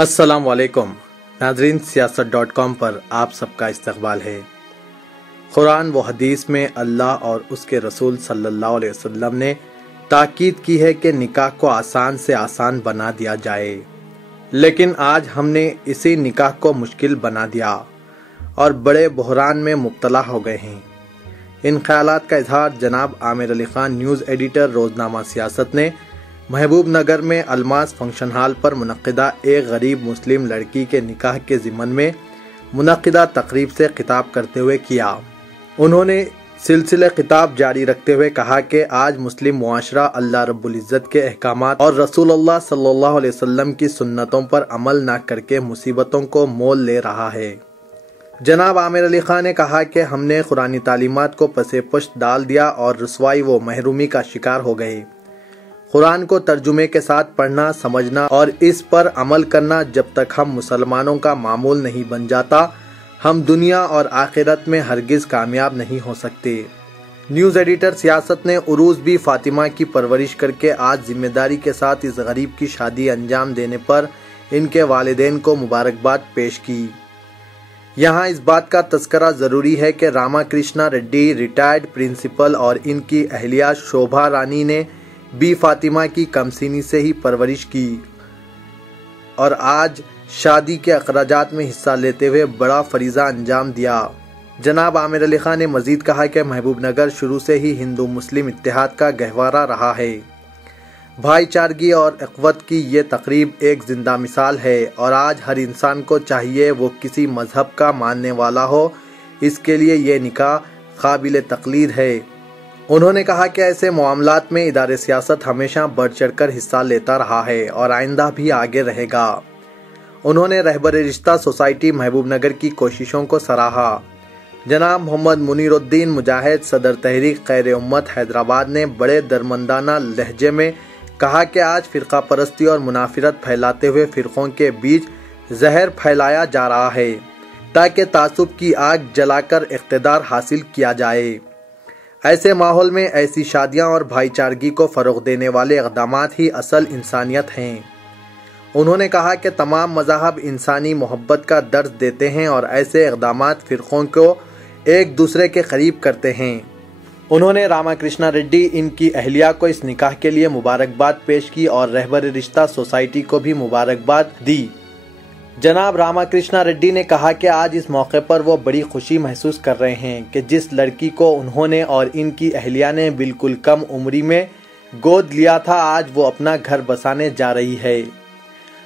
अस्सलाम वालेकुम नाजरीन, सियासत.com पर आप सबका इस्तकबाल है। कुरान व हदीस में अल्लाह और उसके रसूल सल्लल्लाहु अलैहि वसल्लम ने ताकीद की है कि निकाह को आसान से आसान बना दिया जाए, लेकिन आज हमने इसी निकाह को मुश्किल बना दिया और बड़े बहरान में मुब्तला हो गए हैं। इन ख्यालात का इजहार जनाब आमिर अली खान, न्यूज़ एडिटर, रोजनामा सियासत ने महबूब नगर में अलमास फंक्शन हॉल पर मुनक्किदा एक गरीब मुस्लिम लड़की के निकाह के ज़िमन में मुनक्किदा तकरीब से खिताब करते हुए किया। उन्होंने सिलसिले खिताब जारी रखते हुए कहा कि आज मुस्लिम मुआशरा अल्लाह रब्बुल इज़्ज़त के अहकामात और रसूलुल्लाह सल्लल्लाहु अलैहि वसल्लम की सुन्नतों पर अमल न करके मुसीबतों को मोल ले रहा है। जनाब आमिर अली खान ने कहा कि हमने कुरानी तालीमात को पसे पुश्त डाल दिया और रुसवाई व महरूमी का शिकार हो गए। कुरान को तर्जुमे के साथ पढ़ना, समझना और इस पर अमल करना जब तक हम मुसलमानों का मामूल नहीं बन जाता, हम दुनिया और आखिरत में हरगिज कामयाब नहीं हो सकते। न्यूज़ एडिटर सियासत ने उरूस बी फातिमा की परवरिश करके आज जिम्मेदारी के साथ इस गरीब की शादी अंजाम देने पर इनके वालिदैन को मुबारकबाद पेश की। यहाँ इस बात का तस्करा ज़रूरी है कि रामाकृष्णा रेड्डी रिटायर्ड प्रिंसिपल और इनकी अहलिया शोभा रानी ने बी फातिमा की कमसीनी से ही परवरिश की और आज शादी के अखराजात में हिस्सा लेते हुए बड़ा फरीज़ा अंजाम दिया। जनाब आमिर अली खान ने मजीद कहा कि महबूब नगर शुरू से ही हिंदू मुस्लिम इत्तेहाद का गहवारा रहा है। भाईचारगी और इख्वत की ये तकरीब एक जिंदा मिसाल है और आज हर इंसान को चाहिए वो किसी मजहब का मानने वाला हो, इसके लिए ये निकाह काबिल तकलीद है। उन्होंने कहा कि ऐसे मामलात में इदारे सियासत हमेशा बढ़ चढ़कर हिस्सा लेता रहा है और आइंदा भी आगे रहेगा। उन्होंने रहबरे रिश्ता सोसाइटी महबूब नगर की कोशिशों को सराहा। जनाब मोहम्मद मुनीरुद्दीन मुजाहिद, सदर तहरीक खैर उम्मत हैदराबाद ने बड़े दरमंदाना लहजे में कहा कि आज फ़िरका परस्ती और मुनाफिरत फैलाते हुए फ़िरक़ों के बीच जहर फैलाया जा रहा है ताकि तासुब की आग जलाकर इक़्तिदार हासिल किया जाए। ऐसे माहौल में ऐसी शादियां और भाईचारगी को फ़रोग़ देने वाले इक़दामात ही असल इंसानियत हैं। उन्होंने कहा कि तमाम मज़ाहब इंसानी मोहब्बत का दर्ज देते हैं और ऐसे इक़दामात फ़िरक़ों को एक दूसरे के करीब करते हैं। उन्होंने रामाकृष्णा रेड्डी, इनकी अहलिया को इस निकाह के लिए मुबारकबाद पेश की और रहबरे रिश्ता सोसाइटी को भी मुबारकबाद दी। जनाब रामाकृष्णा रेड्डी ने कहा कि आज इस मौके पर वो बड़ी खुशी महसूस कर रहे हैं कि जिस लड़की को उन्होंने और इनकी अहलिया ने बिल्कुल कम उम्री में गोद लिया था, आज वो अपना घर बसाने जा रही है।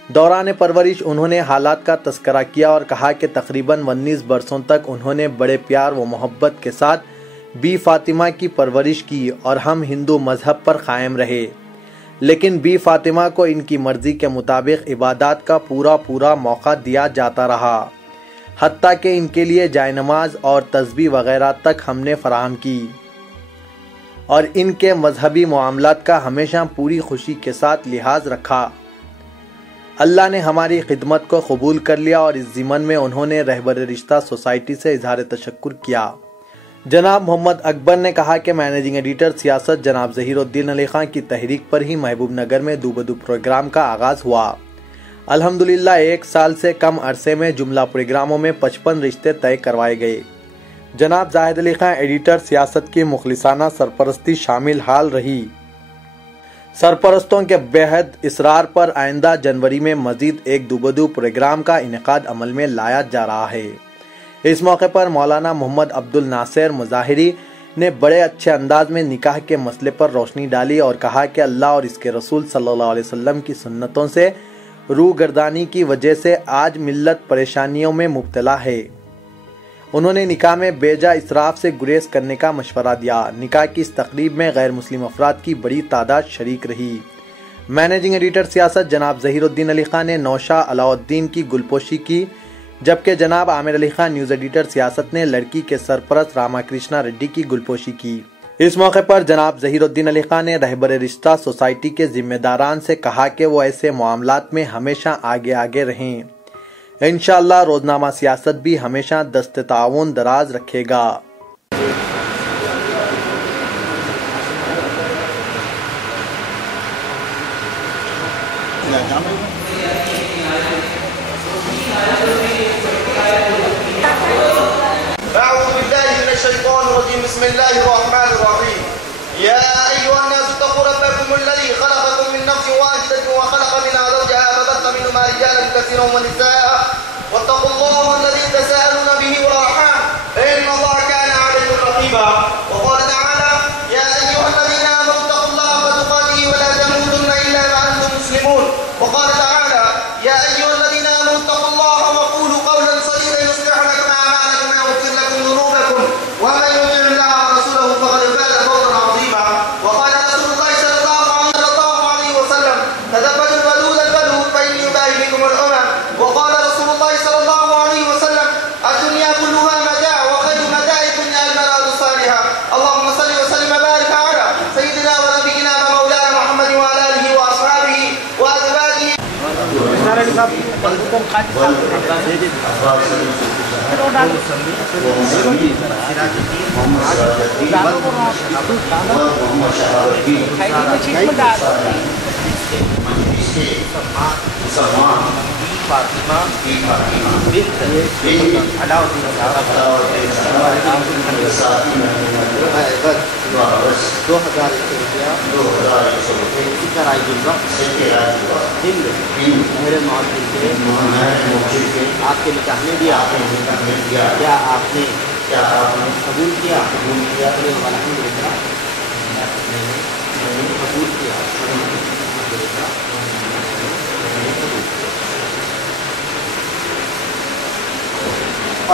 दौरान परवरिश उन्होंने हालात का तस्करा किया और कहा कि तकरीबन 19 बरसों तक उन्होंने बड़े प्यार व मोहब्बत के साथ बी फातिमा की परवरिश की और हम हिंदू मजहब पर कायम रहे, लेकिन बी फातिमा को इनकी मर्जी के मुताबिक इबादत का पूरा मौका दिया जाता रहा, हत्ता कि इनके लिए जायनमाज और तस्बीह वगैरह तक हमने फराहम की और इनके मजहबी मामलात का हमेशा पूरी खुशी के साथ लिहाज रखा। अल्लाह ने हमारी खिदमत को कबूल कर लिया और इस ज़िमन में उन्होंने रहबरे रिश्ता सोसाइटी से इजहार तशक्कुर किया। जनाब मोहम्मद अकबर ने कहा कि मैनेजिंग एडिटर सियासत जनाब ज़हीरुद्दीन अली खान की तहरीक पर ही महबूब नगर में दूबदू प्रोग्राम का आगाज़ हुआ। अल्हम्दुलिल्लाह 1 साल से कम अरसे में जुमला प्रोग्रामों में 55 रिश्ते तय करवाए गए। जनाब जाहिद अली खान एडिटर सियासत की मुखलिसाना सरपरस्ती शामिल हाल रही। सरपरस्तों के बेहद इसरार पर आइंदा जनवरी में मजीद एक दूबदू प्रोग्राम का इनेकाद अमल में लाया जा रहा है। इस मौके पर मौलाना मोहम्मद अब्दुल नासिर मुज़ाहिरी ने बड़े अच्छे अंदाज में निकाह के मसले पर रोशनी डाली और कहा कि अल्लाह और इसके रसूल सल्लल्लाहु अलैहि वसल्लम की सुन्नतों से रूगर्दानी की वजह से आज मिल्लत परेशानियों में मुब्तला है। उन्होंने निकाह में बेजा इसराफ से गुरेज करने का मशवरा दिया। निकाह की इस तकरीब में गैर मुस्लिम अफराद की बड़ी तादाद शरीक रही। मैनेजिंग एडिटर सियासत जनाब ज़हीरुद्दीन अली खान ने नौशा अलाउद्दीन की गुलपोशी की, जबकि जनाब आमिर अली खान न्यूज़ एडिटर सियासत ने लड़की के सरपरस्त रामाकृष्णा रेड्डी की गुलपोशी की। इस मौके पर जनाब ज़हीरुद्दीन अली खान ने रहबरे रिश्ता सोसाइटी के जिम्मेदारान से कहा कि वो ऐसे मामलात में हमेशा आगे आगे रहें। इंशाअल्लाह रोजनामा सियासत भी हमेशा दस्ते ताउन दराज रखेगा। क्या काम है? أعوذ بالله من الشيطان الرجيم. بسم الله الرحمن الرحيم. يا أيها الناس اتقوا ربكم الذي خلقكم من نفس واحدة وخلق منها زوجها فبث منهما رجالا كثيرا ونساء واتقوا الله الذي تساءلون به والأرحام إن الله كان عليكم رقيبا. وقال تعالى يا أيها الذين آمنوا اتقوا الله حق تقاته ولا تموتن إلا وأنتم مسلمون. وقال تعالى يا أيها الذين آمنوا اتقوا الله وقولوا قولا سديدا يصلح لكم أعمالكم ويغفر لكم ذنوبكم ومن يطع الله ورسوله فقد فاز فوزا عظيما. وقال رسول الله صلى الله عليه وسلم تزوجوا الودود الودود فإني أباهي بكم الأمم. وقال رسول الله صلى الله عليه وسلم الدنيا كلها متاع وخير متاع الدنيا المرأة الصالحة. اللهم صل وسلم وبارك على سيدنا ونبينا ومولانا محمد وعلى آله وأصحابه وأزواجه. فاطمہ بنت علاؤدین صاحب 2100 روپیہ کرائی ہند مہر معطل کے آپ کے نکاح میں دیا. کیا آپ نے قبول کیا؟ الحمدللہ قبول کیا.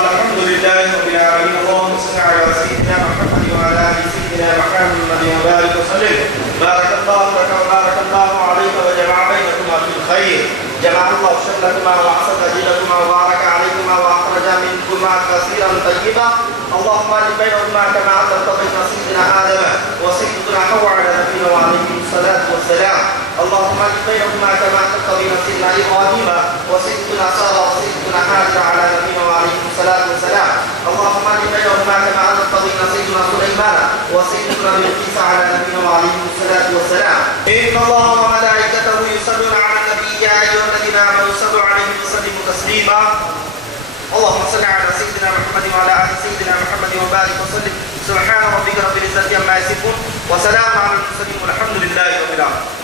الحمد لله رب العالمين. اللهم صل على سيدنا محمد وعلى ال سيدنا محمد وبارك وسلم. بارك الله لك وبارك الله عليك وجمع بينكما في الخير. جمع الله شملكما واحسن اجلكما وبارك عليكما واخرج منكما كثيرا طيبا. اللهم الف بينهما كما علمت بين سيدنا ادم وسيدنا حواء على نبينا وعليه الصلاه والسلام. اللهم الف بينهما كما علمت بين سيدنا ابراهيم وسيدنا ساره وسيدنا حاجر على نبينا وعليه الصلاه والسلام. اللهم الف بينهما كما علمت بين سيدنا سليمان وسيدنا بلقيس على نبينا وعليه الصلاه والسلام. ان الله وملائكته يصلون على النبي يا ايها الذين امنوا صلوا عليه وسلموا تسليما. اللهم صل على سيدنا محمد وعلى ال سيدنا محمد وبارك وسلم. سبحان ربك رب العزه عما يصفون وسلام على المرسلين والحمد لله رب العالمين.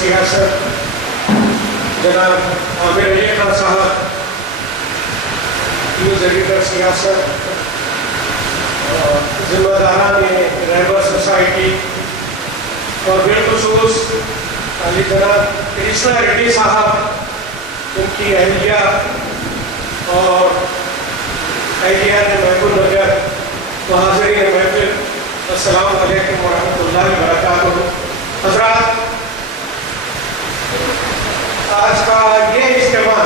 سیاست جناب عامر علی خان صاحب سیاست ذمہ داران رہبر سوسائٹی اور بالخصوص علی جناب کرشنا ریڈی صاحب ان کی اہلیہ اور اہلیہ محبوب نگر و حاضرین محفل السلام علیکم ورحمۃ اللہ وبرکاتہ. حضرات آج کا یہ اجتماع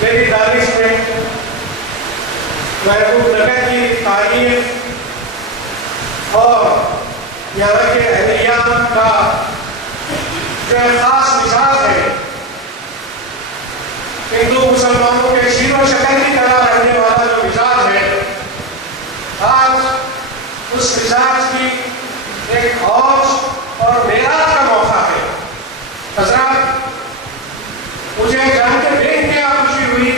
میری دانش میں محبوب نگر کی تعریف اور یہاں کے اہلیہ کا جو خاص مزاج ہے ہندو مسلمانوں کے شیر و شکر کی طرح رہنے والا جو مزاج ہے آج اس مزاج کی ایک اوج اور معراج کا موقع ہے. حضرات مجھے جان کے بے انتہا خوشی ہوئی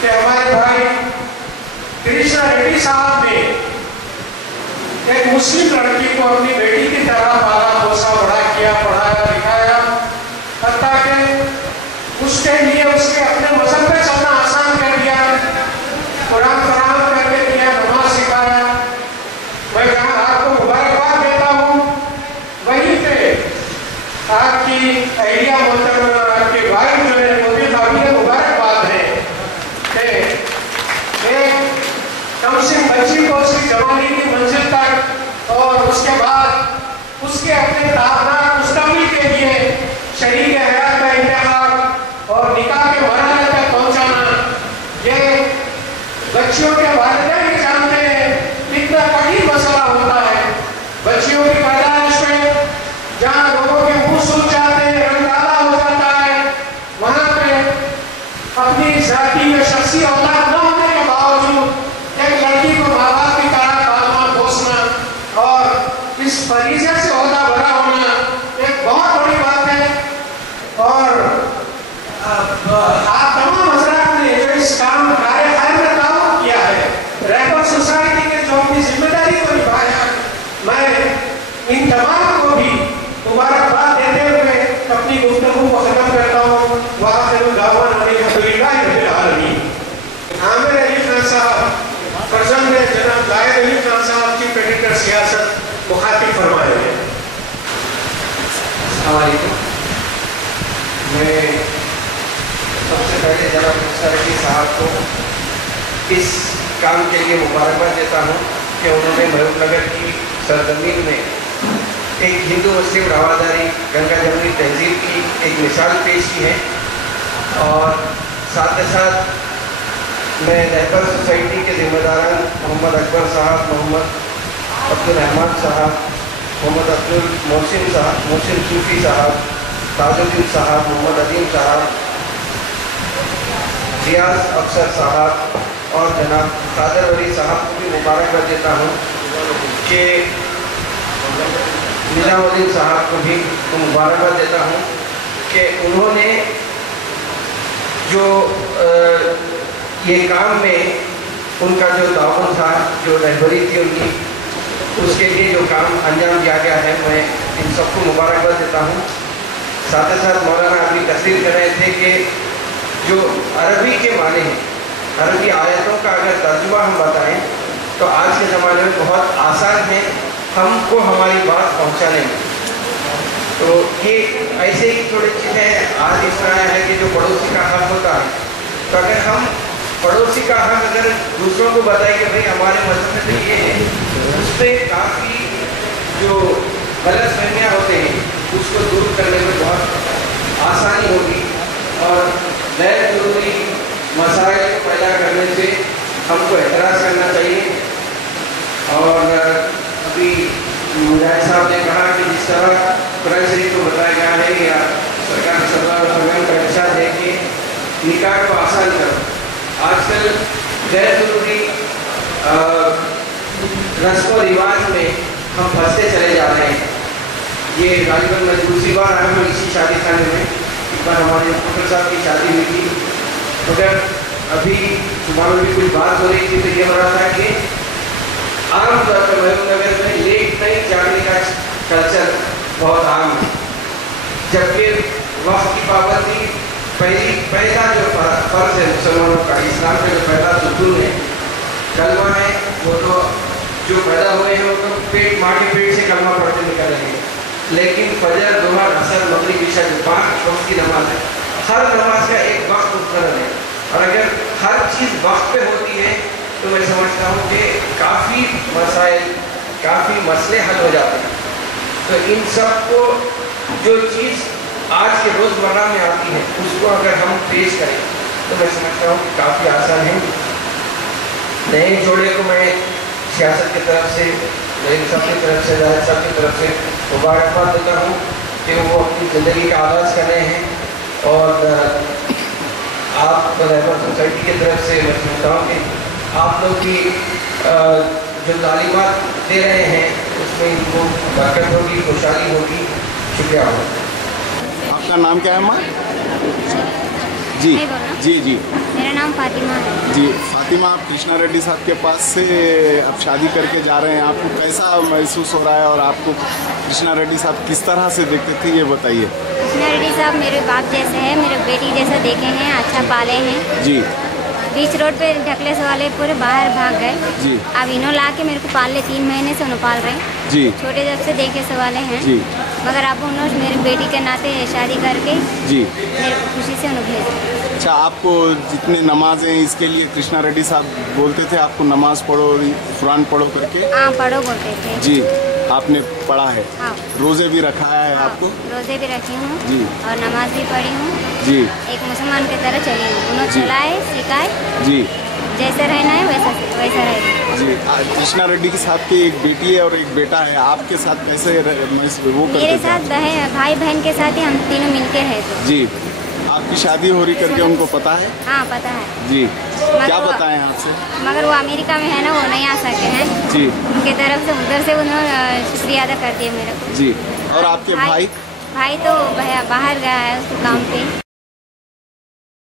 کہ ہمارے بھائی کرشنا ریڈی صاحب نے ایک مسلم لڑکی کو اپنی بیٹی کی طرح پالا پوسا بڑا کیا, پڑھایا لکھایا, حتیٰ کہ اس کے لیے اس کے اپنے مذہب پہ چلنا آسان کر دیا, قرآن فراہم کر کے دیا, نماز سکھایا. میں جہاں آپ کو مبارکباد دیتا ہوں وہیں پہ آپ کی اہلیہ محترمہ آپ کے بھائی جو ہے وہ بھی قابل مبارکباد ہے کہ ایک کمسن بچی کو اس کی جوانی کی منزل تک اور اس کے بعد اس کے اپنے تابناک مستقبل کے لیے شریک حیات کا انتخاب اور نکاح کے مرحلے تک پہنچانا, یہ بچیوں کے والدین ہی جانتے ہیں کتنا کٹھن مسئلہ ہوتا ہے. بچیوں کی پیدائش میں جہاں لوگوں کے منہ سوکھ جاتے ہیں, رنگ کالا ہو جاتا ہے, وہاں پہ اپنی ذاتی یا شخصی اولاد نہ ہونے کے باوجود ایک لڑکی کو ماں باپ کی طرح پالنا پوسنا اور اس فریضے سے عہدہ بھرا ہونا ایک بہت بڑی بات ہے. इस काम कार्य में ताउन किया है, रैपर सोसाइटी के जो अपनी जिम्मेदारी को निभाया, मैं इन तमाम को भी मुबारकबाद देते हुए अपनी गुफ्तगू को खत्म करता हूँ। वाखिर दावाना अल्हम्दुलिल्लाह रब्बिल आलमीन। आमिर अली खान साहब, फर्जंद जनाब जाहिद अली खान साहब, चीफ एडिटर सियासत, मुखातिब फरमाए हैं। अस्सलाम वालेकुम। मैं सबसे पहले जनाब मुफ्ती रफी साहब को इस काम के लिए मुबारकबाद देता हूँ कि उन्होंने महबूबनगर की सरजमीन में एक हिंदू मुस्लिम रवादारी गंगा जमुनी तहजीब की एक मिसाल पेश की है। और साथ ही साथ मैं रहबर सोसाइटी के ज़िम्मेदारान मोहम्मद अकबर साहब, मोहम्मद अब्दुल रहमान साहब, मोहम्मद अब्दुल मोहसिन सूफी साहब, ताजुद्दीन साहब, मोहम्मद अजीम साहब, रियाज अफसर साहब और जनाब कादर वली साहब को भी मुबारकबाद देता हूँ कि निजामुद्दीन साहब को भी मुबारकबाद देता हूँ कि उन्होंने जो ये काम में उनका जो ताउन था, जो रहबरी थी उनकी, उसके लिए जो काम अंजाम दिया गया है, मैं इन सबको मुबारकबाद देता हूँ। साथ ही साथ मौलाना अभी तस्दीक कर रहे थे कि जो अरबी के माने हैं, अरबी आयतों का अगर तर्जुमा हम बताएं तो आज के ज़माने में बहुत आसान है हमको हमारी बात पहुँचाने में। तो ये ऐसे ही थोड़ी चीज़ें आज इस तरह है कि जो पड़ोसी का हक होता है, तो अगर हम पड़ोसी का हक अगर दूसरों को बताएं कि भाई हमारे मज़हब में तो ये है, उस पर काफ़ी जो गलत फहमियाँ होते हैं उसको दूर करने में बहुत आसानी होगी और गैर ज़रूरी मसाइल को पैदा करने से हमको एतराज़ करना चाहिए। और अभी मुजाहिद साहब ने कहा कि जिस तरह कुरान शरीफ को बताया गया है या सरकार सल्लल्लाहु अलैहि वसल्लम का इरशाद है कि निकाह को आसान करो। आजकल गैर ज़रूरी रस्म व रिवाज में हम फंसते चले जा रहे हैं। ये गालिबन मैं दूसरी बार आया हूँ इसी शादी खाने में। एक बार हमारे डॉक्टर साहब की शादी हुई थी, मगर अभी सुबह में भी कुछ बात हो रही थी तो ये हो रहा था कि आम तौर पर महबूबनगर में लेट नाइट जागने का कल्चर बहुत आम है, जबकि वक्त की पाबंदी पहला जो फ़र्ज है मुसलमानों का, इस्लाम का जो पहला सुकून है, कलमा है, वो तो जो पैदा हुए हैं वो तो माँ के पेट से कलमा पढ़ते निकल रहे हैं। लेकिन फजर, ज़ोहर, असर, मगरिब, इशा जो 5 वक्त की नमाज है, हर नमाज का एक वक्त मुकर्रर है। और अगर हर चीज़ वक्त पे होती है तो मैं समझता हूँ कि काफ़ी मसाइल, काफ़ी मसले हल हो जाते हैं। तो इन सब को जो चीज़ आज के रोज़मर्रा में आती है उसको अगर हम पेश करें तो मैं समझता हूँ कि काफ़ी आसान है। नए जोड़े को मैं सियासत की तरफ से, मेरे साहब की तरफ से, जाहिद साहब की तरफ से मुबारकबाद देता हूँ कि वो अपनी ज़िंदगी का आगाज़ कर रहे हैं। और आप रहबर सोसाइटी की तरफ से मैं समझता हूँ कि आप लोग की जो तालीमात दे रहे हैं उसमें इनको बरकत होगी, खुशहाली होगी। शुक्रिया। आपका नाम क्या है माँ? जी जी जी मेरा नाम फातिमा है। जी फातिमा, आप कृष्णा रेड्डी साहब के पास से अब शादी करके जा रहे हैं, आपको कैसा महसूस हो रहा है और आपको कृष्णा रेड्डी साहब किस तरह से देखते थे ये बताइए। कृष्णा रेड्डी साहब मेरे बाप जैसे हैं, मेरे बेटी जैसा देखे हैं, अच्छा पाले हैं जी। बीच रोड पे ढकले से वाले पूरे बाहर भाग गए जी। अब इन्हों ला के मेरे को पाल ले, 3 महीने से उन्होंने पाल रहे जी। छोटे जब से देखे से वाले हैं जी। मगर अब उन्होंने मेरी बेटी के नाते शादी करके जी मेरे को खुशी से उन्हें भेजा। अच्छा, आपको जितने नमाज हैं इसके लिए कृष्णा रेड्डी साहब बोलते थे आपको नमाज पढ़ो, कुरान पढ़ो करके? हाँ पढ़ो बोलते थे जी। आपने पढ़ा है? हाँ। रोजे भी रखा है हाँ, आपको? रोजे भी रखी हूँ जी। और नमाज भी पढ़ी हूँ जी। एक मुसलमान की तरह चली हूँ। उन्होंने जी। चलाए, सिखाए, जी जैसे रहना है वैसा रहेगा। जी। कृष्णा रेड्डी के साथ की एक बेटी है और एक बेटा है, आपके साथ कैसे वो करते मेरे थे? साथ भाई बहन के साथ ही हम तीनों मिलके रहते। जी। आपकी शादी हो रही करके उनको पता है? हाँ पता है जी। क्या वो- बताएं आपसे? मगर वो अमेरिका में है ना, वो नहीं आ सके हैं। जी उनके तरफ से उधर से उन्होंने शुक्रिया अदा कर दिया मेरे को। जी। और आपके भाई? भाई तो बाहर गया है उसके काम पे।